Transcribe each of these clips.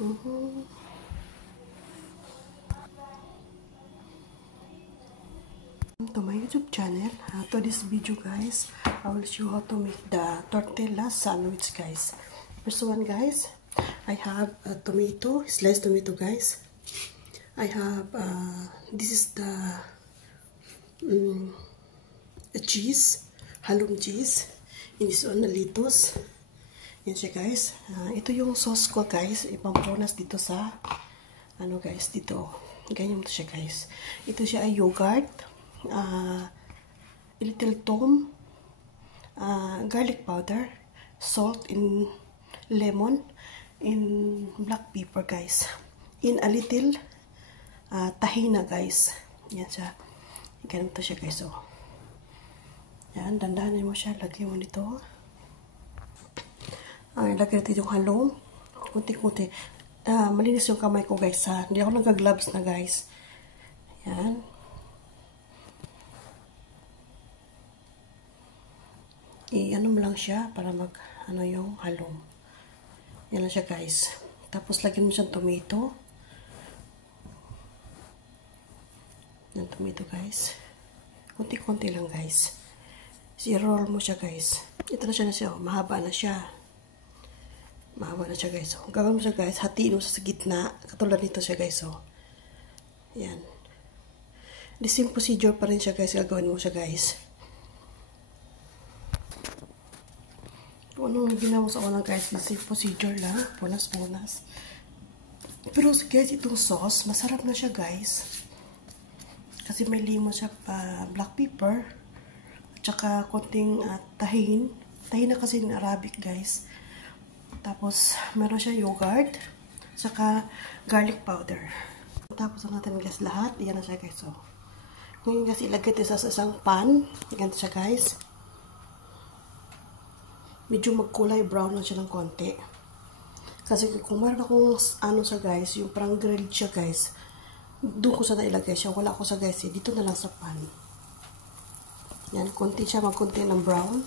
Mhm. To my YouTube channel. To this video, guys, I will show how to make the tortilla sandwich, guys. First one, guys, I have a tomato, sliced tomato, guys. I have this is the cheese, halong cheese. This on the lettuce. Yan siya, guys. Ito yung sauce ko, guys. Ipampunas dito sa ano, guys, dito. Ganyan to siya, guys. Ito siya ay yogurt, little tom, garlic powder, salt, in lemon, in black pepper, guys. In a little tahina, guys. Yan siya. Ganyan to siya, guys. Oh. Yan, dandahanin mo siya. Lagyan mo nito. Lagyan natin yung halong. Kunti-kunti. Malinis yung kamay ko, guys. Hindi ako nag-gloves na, guys. Yan. I-ano mo lang siya para mag-ano yung halong. Yan lang siya, guys. Tapos, lagyan mo siyang tomato. Yan, tomato, guys. Kunti-kunti lang, guys. I-roll mo siya, guys. Ito na siya. Mahaba na siya. Mahaba na siya, guys. Kung gagawin mo siya, guys, hatiin mo sa gitna. Katulad nito siya, guys. Yan. The same procedure pa rin siya, guys. Gagawin mo siya, guys. Kung anong ginawa sa una, guys, the same procedure lang. Punas-punas. Pero, guys, itong sauce, masarap na siya, guys. Kasi may limon siya pa, black pepper, at saka konting tahin. Tahin na kasi ng Arabic, guys. Tapos, meron siya yogurt, saka garlic powder. Tapos natin, guys, lahat. Iyan na siya, guys. So, ngayon, guys, ilagay ito sa isang pan. Ganito siya, guys. Medyo magkulay brown lang siya ng konti. Kasi kung meron akong ano siya, guys, yung parang grilled siya, guys, doon ko sana ilagay siya. Wala ko sa, guys, dito na lang sa pan. Yan, konti siya, magkonti ng brown.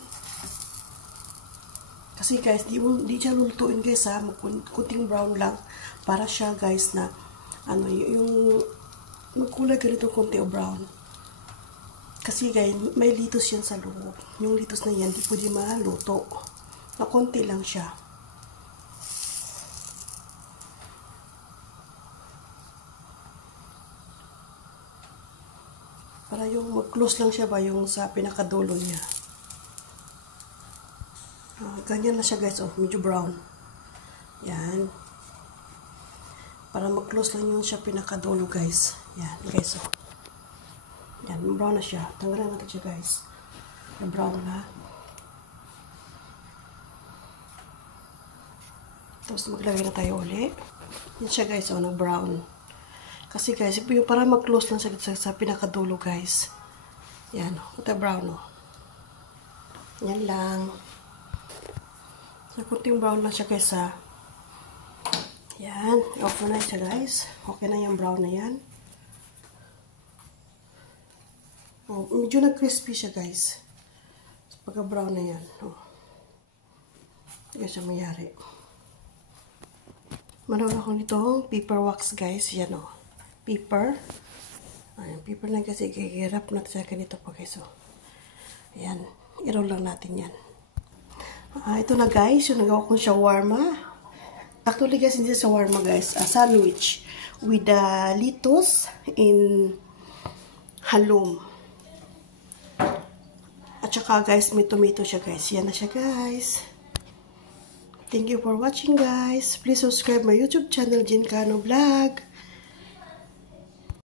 Kasi, guys, di siya lulutuin, guys, ha. Kunting brown lang. Para siya, guys, na, ano, yung magkulay ganito konti o brown. Kasi, guys, may litos yan sa loob. Yung litos na yan, di pwede maluto. Na konti lang siya. Para yung mag-close lang siya ba yung sa pinakadulo niya. Ganyan na siya, guys. Oh, medyo brown. Yan. Para mag-close lang yung siya pinakadulo, guys. Yan, guys. Oh. Yan, brown na siya. Tanggalan natin siya, guys. Na brown na. Tapos maglagay na tayo ulit. Yan siya, guys. Oh, na brown. Kasi, guys, yung para mag-close lang siya sa pinakadulo, guys. Yan. Ito brown, oh. Yan lang. So, kunting brown lang siya, guys, ha. Yan. Off na siya, guys. Okay na yung brown na yan. Oh, medyo nag-crispy siya, guys. Pagka-brown na yan. Oh. Yan siya mayari. Manoon ako nitong paper wax, guys. Yan, oh. Paper. Ayan, paper na kasi kikirap natin siya ganito po, guys. Oh. Ayan. I-roll lang natin yan. Ito na, guys, yung nagawa kong shawarma. Actually, guys, hindi shawarma, guys. Sandwich with lettuce in halum. At saka, guys, may tomato siya, guys. Yan na siya, guys. Thank you for watching, guys. Please subscribe my YouTube channel, Gincano Vlog.